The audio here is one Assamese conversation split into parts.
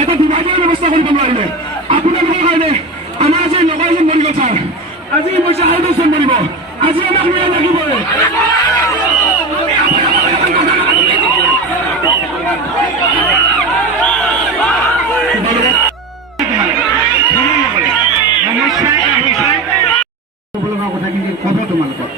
এটা ডিভাইডাৰ ব্যৱস্থা কৰিব নোৱাৰিলে আপোনালোকৰ কাৰণে আমাৰ আজি লগৰজন মৰি গ'ল ছাৰ আজি পইচা আৰু দুজন মৰিব আজি আমাক ন্যায় লাগিবই কথাখিনি ক'ব তোমালোকক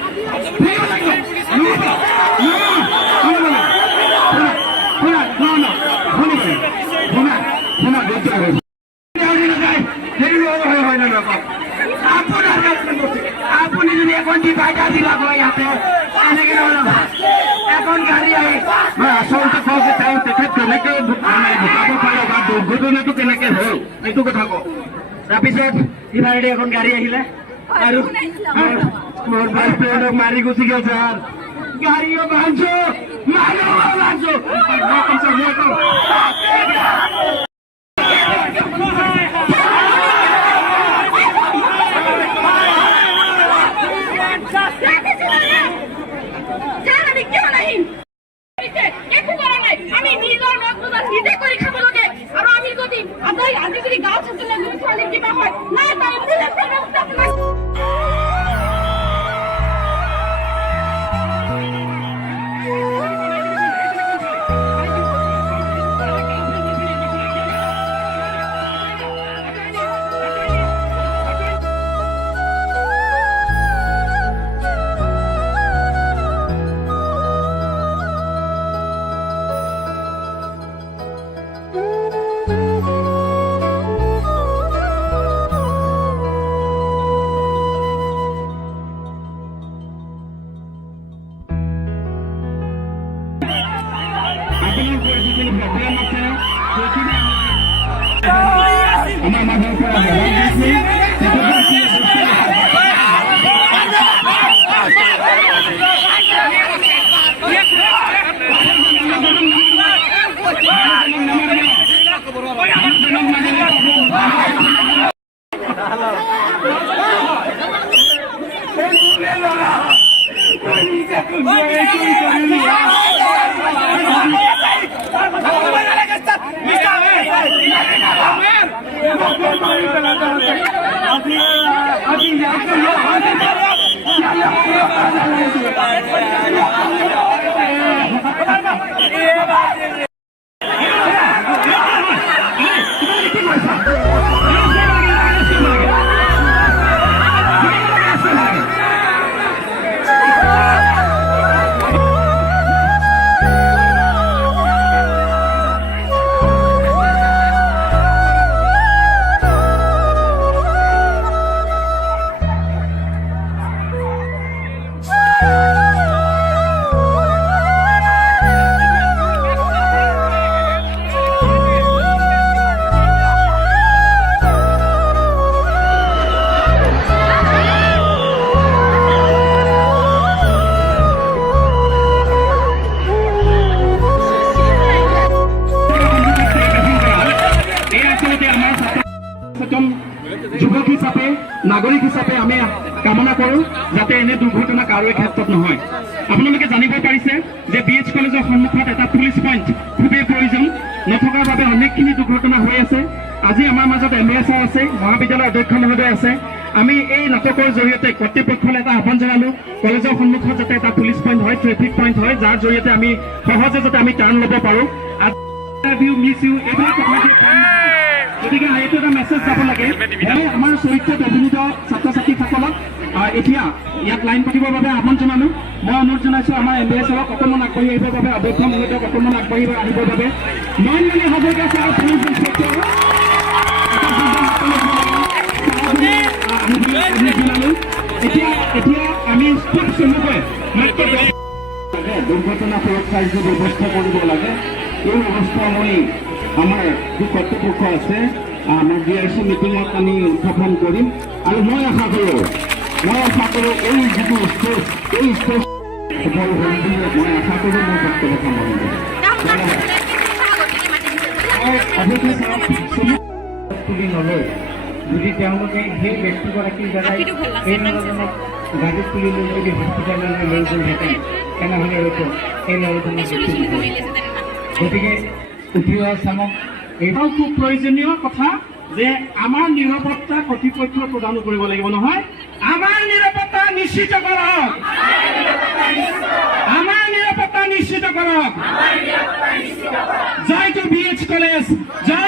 আপুনি যদি এখন ডিভাইডাৰ দিলা হয় ইয়াতে এনেকে এখন গাড়ী আহি আচলতে কওক তেওঁ তেখেত কেনেকে ঢুকাব পাৰে বা দুৰ্ঘটনাটো কেনেকে হ'ল এইটো কথা কওক তাৰপিছত ডিভাইডে এখন গাড়ী আহিলে আৰু মোৰ ভাল ফ্ৰেণ্ডক মাৰি গুচি গ'ল ছাৰ গাড়ীও ভাঙছো মানুহো ভাঙছো আমি নিজৰ নতুন নিজে কৰি খাব লাগে আৰু আমি যদি আজি যদি গাঁও থাকিলে ছোৱালী কিবা হয় নাই তাই যুৱক হিচাপে নাগৰিক হিচাপে আমি কামনা কৰোঁ যাতে এনে দুৰ্ঘটনা কাৰোৰে ক্ষেত্ৰত নহয় আপোনালোকে জানিব পাৰিছে যে BH কলেজৰ সন্মুখত এটা পুলিচ পইণ্ট খুবেই প্ৰয়োজন নথকাৰ বাবে অনেকখিনি দুৰ্ঘটনা হৈ আছে আজি আমাৰ মাজত MLA ছাৰ আছে মহাবিদ্যালয়ৰ অধ্যক্ষ মহোদয় আছে আমি এই নাটকৰ জৰিয়তে কৰ্তৃপক্ষলৈ এটা আহ্বান জনালোঁ কলেজৰ সন্মুখত যাতে এটা পুলিচ পইণ্ট হয় ট্ৰেফিক পইণ্ট হয় যাৰ জৰিয়তে আমি সহজে যাতে আমি টাৰ্ণ ল'ব পাৰোঁ এইবিলাক কথা গতিকে এইটো এটা মেছেজ যাব লাগে আমাৰ চৰিত্ৰত অভিনীত ছাত্ৰ ছাত্ৰীসকলক এতিয়া ইয়াত লাইন পাতিবৰ বাবে আহ্বান জনালোঁ মই অনুৰোধ জনাইছোঁ আমাৰ MLA ছাৰক অকণমান আগবাঢ়ি আহিবৰ বাবে অধ্যক্ষ মহোদয়ক অকণমান আগবাঢ়ি আহিবৰ বাবে Nayanmoni Hazarika sir police inspector এতিয়া আমি খুব চমুকৈ মাত্ৰ দুৰ্ঘটনা সুৰক্ষাৰ যি ব্যৱস্থা কৰিব লাগে এই অৱস্থা মই আমাৰ যি কৰ্তৃপক্ষ আছে আমাৰ DRC মিটিঙত আমি উত্থাপন কৰিম আৰু মই আশা কৰোঁ এই যিটো ষ্টেজ এই ষ্টেজ সফল হ'ল বুলি মই আশা কৰোঁ মোৰ বক্তব্য সামৰণি কৰিম। তুলি নলয় যদি তেওঁলোকে সেই ব্যক্তিগৰাকীৰ দ্বাৰাই সেই ল'ৰাজনক গাড়ীত তুলি লৈ যদি হস্পিটেললৈ লৈ গ'লহেঁতেন তেনেহ'লে হয়তো সেই ল'ৰাজনক গতিকে উঠি অহা চামক এটাও খুব প্ৰয়োজনীয় কথা যে আমাৰ নিৰাপত্তা কৰ্তৃপক্ষই প্ৰদান কৰিব লাগিব নহয়। আমাৰ নিৰাপত্তা নিশ্চিত কৰক, আমাৰ নিৰাপত্তা নিশ্চিত কৰক। জয় টু BH কলেজ, জয়